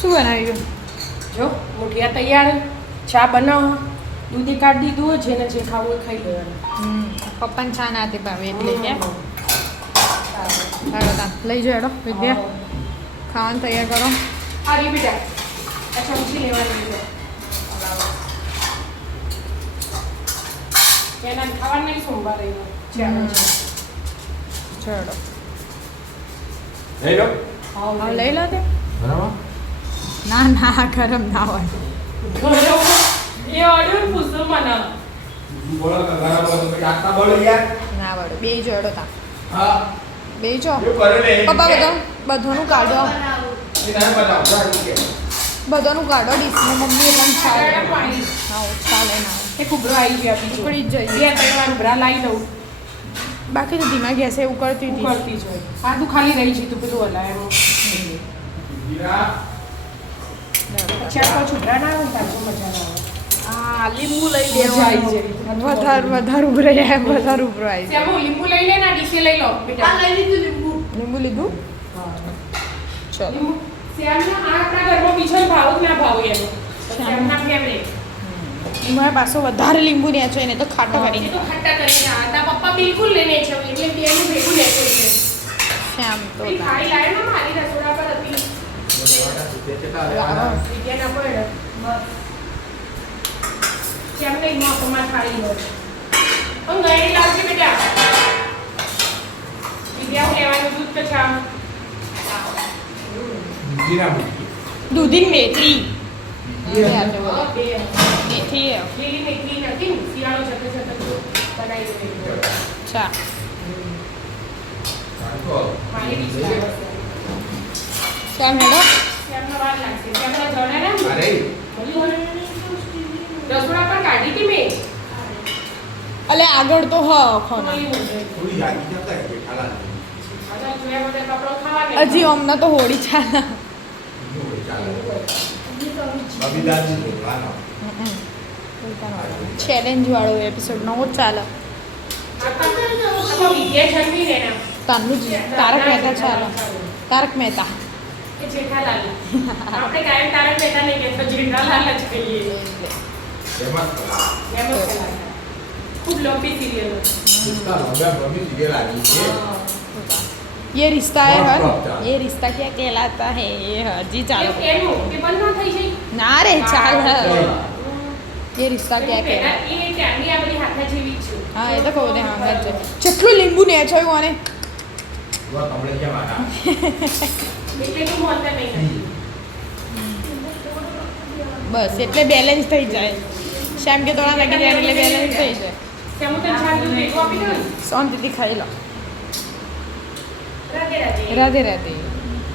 શું બનાવ્યું? જો મુઠિયા તૈયાર, ચા બનાવો, દૂધી કાઢી દીધું, જેને જે ખાવું એ ખાઈ લેવાનું. પપ્પાને ચા ના હતી ભાવે એટલે કેમ ચાલો તા લઈ જાઓ એડો વિદ્યા ખાવાનું તૈયાર કરો. હારી બેટા આ ચમચી લેવાની છે. એના ખાવાનું નહીં સોમવારે ચલો લઈ લો હા લઈ લો તે. બરાબર ના ના ગરમ ના હોય. એ ઓર્ડર પૂછો મને. બોલો બરાબર તો પછી આટલા બોલો યાર. ના વળો બે જો એડો તા હા બે જો એ કરે લે પપ્પા બધાનું કાઢો એ ના બતાવ સારું કે બધાનું કાઢો ડીશને મમ્મી પણ ચાલે પાણી હા ચાલે ના એ કુબરો આવી ગયા બીજું ઉકળી જ જઈએ. બે ત્રણ વાર ઉભરા લાવી દઉં બાકી તો ધીમા ગેસે એવું કરતી હતી. કરતી જ હોય. સાદું ખાલી રહી છે તું પેલું હલાય જીરા પછી આ છોકરા ના આવે ને તાર તો મજા ના આવે. હા લીંબુ લઈ મજા આવી દેવાનું. જાય. વધારે ઉભરાઈ જાય વધારે ઉભરાઈ જાય. શ્યામુ લીંબુ લઈ લે ને ડીશે લઈ લો બેટા. લીંબુ લીધું ચલો લીંબુ શ્યામને આ આપણા ઘરમાં બીજો ભાવ જ ના ભાવ એનો. શ્યામના ફેવરેટ. એમાં પાછો વધારે લીંબુ ને છે ને તો ખાટો એ કરી તો ખટ્ટા કરીને આતા પપ્પા બિલકુલ લેને છે એટલે બેનું ભેગું લેતો છે. શ્યામ તો એ ખાઈ લાવે ને મારી રસોડા પર હતી. વિદ્યાના પર બસ. શ્યામ નહીં માં તમાર ખાઈ લો. પણ ગઈ લાવજે બેટા. વિદ્યા લેવાનું દૂધ તો શ્યામ. જીરા દૂધી મેથી. મેથી લીલી મેથી નથી ને શિયાળો જતે જતે બનાવી દે. ચા મારી ડીશ લાવે છે. શ્યામ હેડો શ્યામનો વાર લાગશે. શ્યામના જણે ને અરે રસોડા પર કાઢી હતી મેં. અલે આગળ તો હ ખોના થોડી જાગી જતા કે ખાલા અગર જોયા વગર કપડો ખાવા હજી અમને તો હોળી ચાલે. બબીદાજી ખાનો ચેલેન્જ વાળો એપિસોડ નવો જ ચાલે. વિદ્યા જન્મી ને એના તારનું જ તારક મહેતા ચાલે. તારક મહેતા એ જેઠાલાલ. આપણે કાયમ તારક મહેતા નહીં કહેતા જેઠાલાલ જ કહીએ. એમાં એમ જ કહેવાય. ખૂબ લંબી સિરિયલ સિસ્તા હવે બબી સીરિયલ આવી છે ये रिश्ता है हर ये रिश्ता क्या कहलाता है ये हजी चालू એનું કે બંધ ના થઈ જાય. ना रे चाल है ये रिश्ता क्या कहलाता એ ત્યાંની આ બધી હાથા જેવી જ છે. हाँ ये तो કહું દે હા છે જેટલું લીંબુ ને છોયું આને વો કમળે કે વાના એટલે તું બોલતા નહીં. બસ એટલે બેલેન્સ થઈ જાય. શ્યામ કે થોડા લાગી જાય એટલે બેલેન્સ થઈ જાય. શ્યામુ તને છાલ દૂધ ભેગું આપી દઉં ને? શાંતિથી ખાઈ લો. રાધે રાધે. રાધે રાધે.